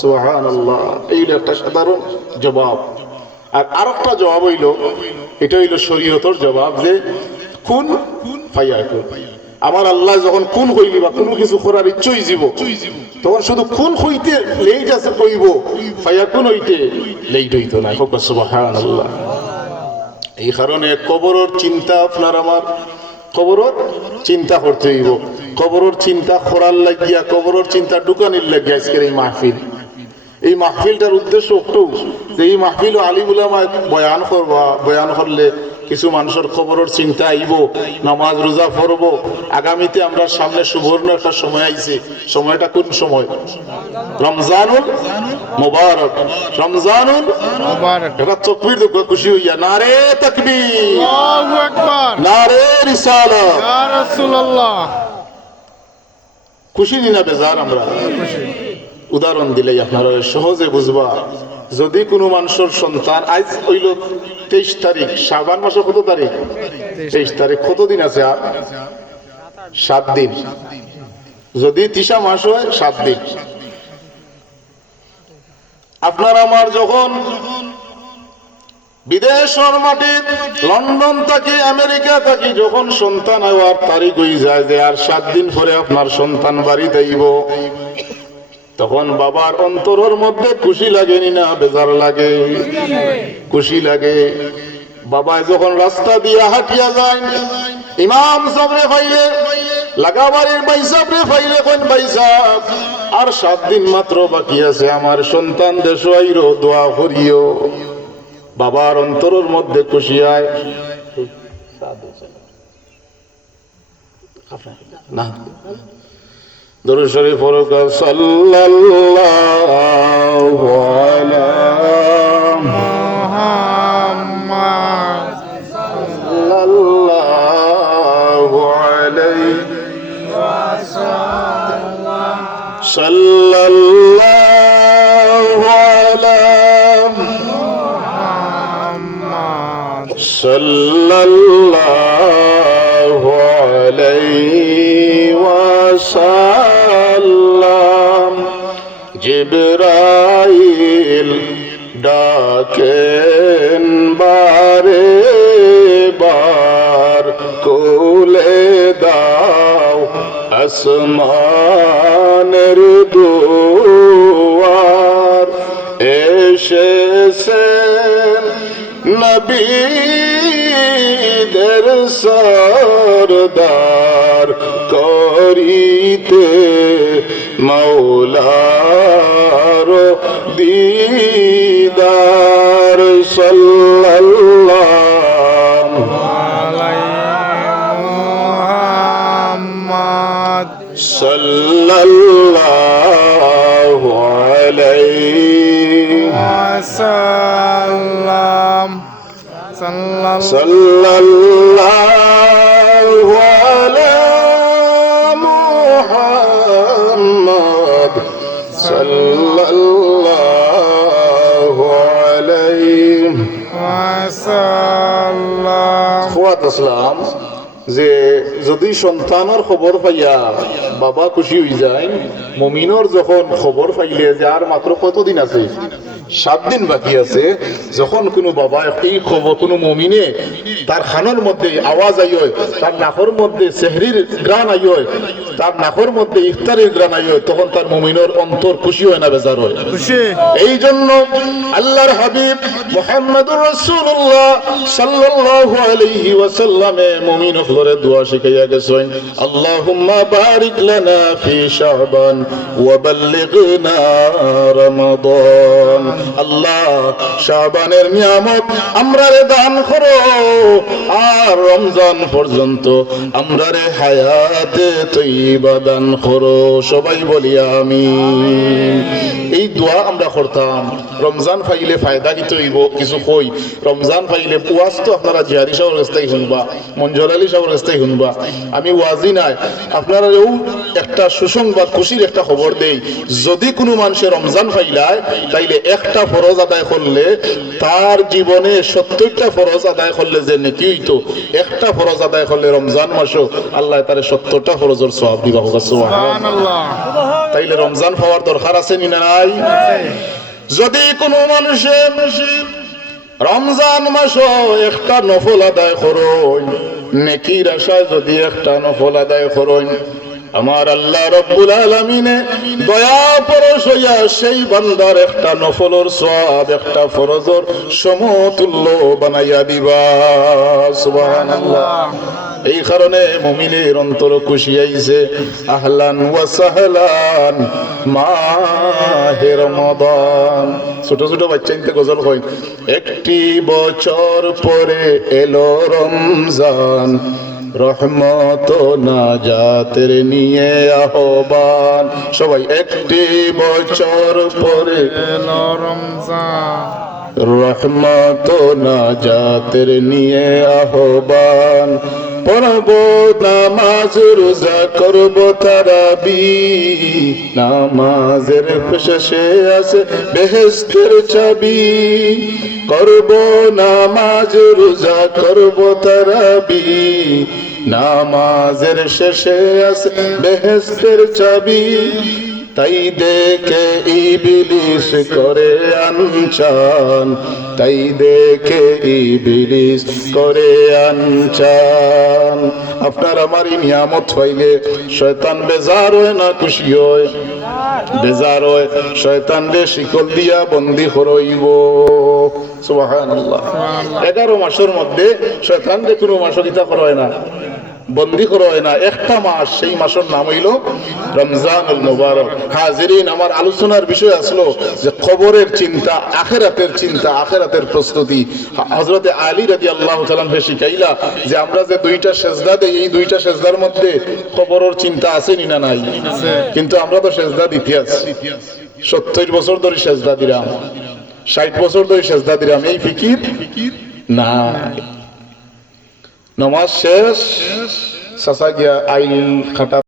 সুবহানাল্লাহ। এই একটা সাধারণ জবাব। আর আরেকটা জবাব হইল, এটা হইল শরীয়তের জবাব যে কুন ফায়াকুন। আমার আল্লাহ যখন কুন হইলি বা কোনো কিছু করার ইচ্ছাই জীব, তখন শুধু কুন হইতে লেট আছে কইব, ফায়াকুন হইতে লেট হইতো না। সুবহানাল্লাহ। এই কারণে কবরের চিন্তা আপনার আমার কবরের চিন্তা করতে হইব। কবরের চিন্তা করার লাগিয়া, কবরের চিন্তা ঢুকানির লাগিয়া আজকের এই মাহফিল। এই মাহফিলটার উদ্দেশ্য একটু যে এই মাহফিল আলিম উলামা বয়ান করবা, বয়ান করলে কিছু মানুষের খবরের চিন্তা আইব, নামাজ রোজা পড়ব। আগামীতে আমরা সামনে সুবর্ণ একটা সময় আইছে। সময়টা কোন সময়? রমজানুল মুবারক। রমজানুল মুবারক। এটা তাকবীর দেখো খুশি হইয়া, নারে তাকবীর, আল্লাহু আকবার, নারে রিসালাত, ইয়া রাসূলুল্লাহ। খুশি দিনা বেজার আমরা খুশি। উদাহরণ দিলেই আপনারা সহজে বুঝবা। যদি কোনো মানুষের সন্তান, আজ হইল 23 তারিখ, শাবান মাসের কত তারিখ? 23 তারিখ। কত দিন আছে আর? 7 দিন। যদি 30 মাস হয় 7 দিন। আপনার আমার যখন বিদেশের মাটি, লন্ডন থাকি, আমেরিকা থাকি, যখন সন্তান হওয়ার তারিখ হয়ে যায় যে আর 7 দিন পরে আপনার সন্তান বাড়িতে আইব, তখন বাবার অন্তরের মধ্যে খুশি লাগেনি না বেজার লাগে? খুশি লাগে। বাবা যখন রাস্তা দিয়ে হাঁটিয়া যায়, ইমাম সাহেবরে ফাইলে, লাগাবাড়ির ভাই সাহেবরে ফাইলে, কোন ভাই সাহেব আর 7 দিন মাত্র বাকি আছে, আমার সন্তান দেশ আইরো, দোয়া করিও। বাবার অন্তরের মধ্যে খুশি হয় না। দরুদ শরীফ পড়ুক, সাল্লাল্লাহু আলা মুহাম্মাদ, সাল্লাল্লাহু আলাইহি ওয়াসাল্লাম, সাল্লাল্লাহু আলা মুহাম্মাদ, সাল্লাল্লাহু আলাইহি ওয়াসাল্লাম। জিবরাইল ডাকেন বারে বার, কোলে দাও আসমানের দুয়ার, এসেছেন নবীদের সরদার, করিতে মৌলার দিদার, সাল্লাল্লাহু আলাইহি মুহাম্মদ, সাল্লাল্লাহু আলাইহি ওয়াসাল্লাম, সাল্লাল্লাহু আলা মুহাম্মদ, সাল্লাল্লাহু আলাইহি ওয়াসাল্লাম। খুয়াত আসলাম যে যদি সন্তানের খবর পাইয়া বাবা খুশি হয়ে যায়, মুমিনের যখন খবর পাইলে যে আর মাত্র কতদিন আছে, 7 দিন বাকি আছে, যখন কোনো বাবা এই খবর, কোনো মুমিনে তার খানের মধ্যে আওয়াজ আইয়, তার নাকের মধ্যে সেহরির গ্রান আইয়, তার নাকের মধ্যে ইফতারের গ্রান আইয়, তখন তার মুমিনের অন্তর খুশি হয় না বেজার হয়? এই জন্য আল্লাহর হাবিব মুহাম্মদুর রাসূলুল্লাহ সাল্লাল্লাহু আলাইহি ওয়াসাল্লামে মুমিন হলরে দোয়া শিখাইয়া গেছেন, আল্লাহুম্মা বারিক লানা ফি শাবান ওয়া বাল্লিগনা রমাদান। আল্লাহ শাবানের নিয়ামত আমরারে দান করো, আর রমজান পর্যন্ত আমরারে হায়াতে তৈয়বা দান করো। সবাই বলি আমিন। এই দোয়া আমরা করতাম। রমজান পাইলে ফায়দা কি হইব কিছু কই। রমজান পাইলে ওয়াজ তো আপনারা জিয়ারি সাহেবের কাছ থেকে শুনবা, মঞ্জুর আলী সাহেবের কাছ থেকে শুনবা। আমি ওয়াজি নাই, আপনারাও একটা সুসংবাদ, খুশির একটা খবর দেই। যদি কোনো মানুষের রমজান পাইলায়, তাইলে একটা ফরজ আদায় করলে তার জীবনে 70টা ফরজ আদায় করলে যে নেকি হইতো, একটা ফরজ আদায় করলে রমজান মাসও আল্লাহ তারে 70টা ফরজের সওয়াব দিবা। সুবহানাল্লাহ। তাইলে রমজান পাওয়ার দরকার আছে নি নাই? যদি কোনো মানুষের রমজান মাস একটা নফল আদায় করুন, নেকির আশায় যদি একটা নফল আদায় করুন, আমার আল্লাহ রব্বুল আলামিনে দয়া পরশ হইয়া সেই বান্দার একটা নফলর সওয়াব একটা ফরজর সমতুল্য বানাইয়া দিবা। সুবহানাল্লাহ। এই কারণে মুমিনের অন্তর খুশি আইছে। আহলান ওয়া সাহলান মাহে রমাদান। ছোট ছোট বাচ্চা ইনতে গজল কই, একটি বছর পরে এলো রমজান, রহমত নাজাতের নিয়ে আহ্বান। সবাই, একটি বছর পরে এলো রমজান, রহমত নাজাতের নিয়ে আহ্বান। পড়ব নামাজ রোজা করব তারাবি, নামাজের শেষে আছে বেহেশতের চাবি। করব নামাজ রোজা করব তারাবি, নামাজের শেষে আছে বেহেশতের চাবি। তাই দেখে ইবলিস করে আনচান, তাই দেখে ইবলিস করে আনচান। আপনার আমার এই নিয়ামত পাইলে শয়তান বেজার হয় না খুশি হয়? বেজার হয়। শয়তান রে শিকল দিয়া বন্দি করইব। সুবহানাল্লাহ। 11 মাসের মধ্যে শয়তান রে কোনো মাসও কিতা করা হয় না, বন্দি করা হয় না। একটা মাস, সেই মাসের নাম হইল রমজানুল মুবারক। হাজিরিন, আমার আলোচনার বিষয় আসলো যে কবরের চিন্তা, আখিরাতের চিন্তা, আখিরাতের প্রস্তুতি। হযরতে আলী রাদিয়াল্লাহু তাআলা শিখাইলা যে আমরা যে দুইটা সেজদা দেই, এই দুইটা সেজদার মধ্যে কবরের চিন্তা আছে নি না নাই? কিন্তু আমরা তো সেজদা দিতে আছি। 70 বছর ধরে সেজদা দিলাম, 60 বছর ধরে সেজদা দিলাম, এই ফিকির না। নমাজ শেষ, চাচা গিয়া আইল খাটা